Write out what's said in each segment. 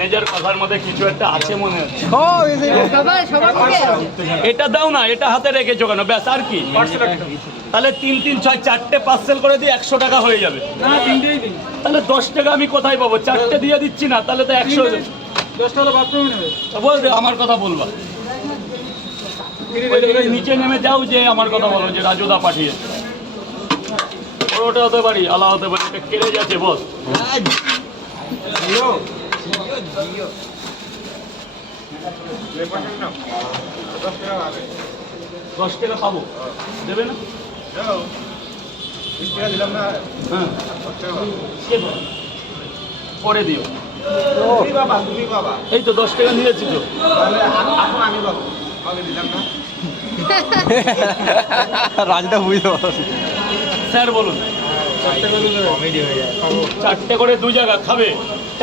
Manager কথার মধ্যে কিছু একটা আছে মনে হচ্ছে। এটা দাও না, এটা হাতে রেখেছো কেন? ব্যাস আর কি? তাহলে 3 3 6 4টে পার্সেল করে দিয়ে 100 টাকা হয়ে যাবে। তাহলে 10 টাকা আমি কোথায় পাবো? 4টে দিয়ে দিচ্ছি না, তাহলে তো 100 হয়ে যাবে। 10 টাকা বাথরুমে নেবে। বল দে, আমার কথা বলবা। নিচে নেমে যাও, যে আমার কথা বলো যে রাজুদা পাঠিয়েছে। ওটা হতে পারি, আলা হতে পারি, এটা কেড়ে যাচ্ছে বস। 10 টাকা পাবো, দেবে না? হ্যাঁ, পরে দিও। এই তো 10 টাকা নিয়েছি তো। রাজটা বুঝলো। স্যার বলুন। 4টে করে 2 জায়গা খাবে,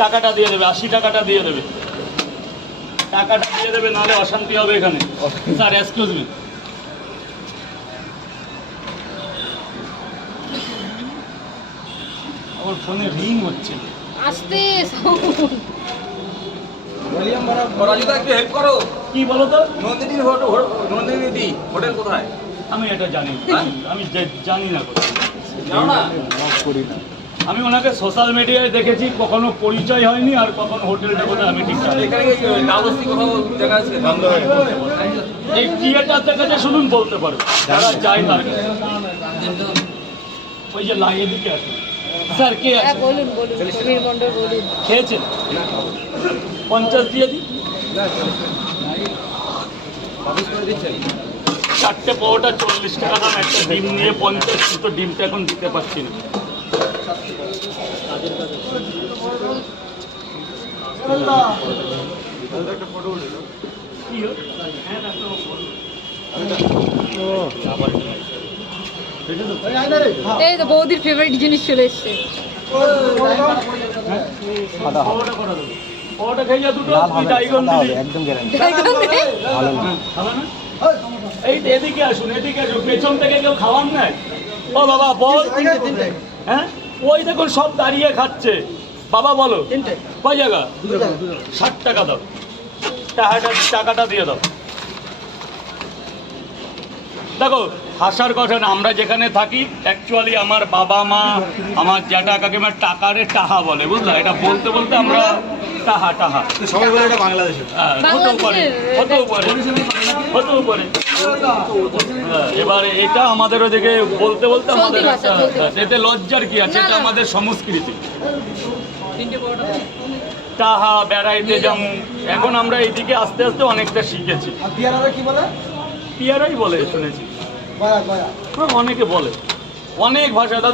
টাকাটা দিয়ে দেবে, 80 টাকাটা দিয়ে দেবে, টাকাটা দিয়ে দেবে, নাহলে অশান্তি হবে এখানে। Sir excuse me. আমার ফোনে রিং হচ্ছে। আস্তে হেল্প করো। কি বলো তো? নন্দিনী হোটেল কোথায়? আমি এটা জানি না। আমি জানি না কোথায়। জানো না? আমি ওনাকে সোশ্যাল মিডিয়ায় দেখেছি, কখনো পরিচয় হয়নি, আর কখনো হোটেলটা কোথায় আমি ঠিক জানি না। এখানে ডাউনস্টি কোথাও জায়গা আছে? বন্ধ হয়ে এই থিয়েটারটার কাছে শুনুন, বলতে পারো যারা যায় তার কাছে। ওই যে লাইনের দিকে আছে। স্যার কে আছে? বলুন বলুন, সমীর মণ্ডল বলুন। খেয়েছেন? 50 দিয়ে দিই। 4টে পাওয়াটা 40 টাকা দাম, একটা ডিম নিয়ে 50, তো ডিমটা এখন দিতে পারছি না। এই তো বৌদির ফেভারিট জিনিস চলে এসছে। পাওয়াটা খেয়ে যা দুটো, তুই ডাইগন দিবি। একদম গ্যারান্টি। ভালো না? এই তো এদিকে আসুন, এদিকে আসুন, পেছন থেকে কেউ খাওয়ান নাই? ও বাবা বল। হ্যাঁ, ওই দেখুন সব দাঁড়িয়ে খাচ্ছে। বাবা বলো কয় জায়গা? 60 টাকা দাও, টাকাটা দিয়ে দাও। দেখো হাসার কথা না, আমরা যেখানে থাকি অ্যাকচুয়ালি আমার বাবা মা, আমার জ্যাঠা কাকিমা টাকারে টাহা বলে, বুঝলা? এটা বলতে বলতে আমরা টাহা টাহা সবাই বলে এটা বাংলাদেশে। হতেও পারে, হতেও পারে, হতেও পারে। এবারে এটা আমাদের ওদিকে বলতে বলতে আমাদের একটা, এতে লজ্জার কি আছে? এটা আমাদের সংস্কৃতি। টাহা বেড়াইতে যেমন, এখন আমরা এইদিকে আস্তে আস্তে অনেকটা শিখেছি। পিয়ারাই বলে শুনেছি, অনেকে বলে অনেক ভাষা। দাদা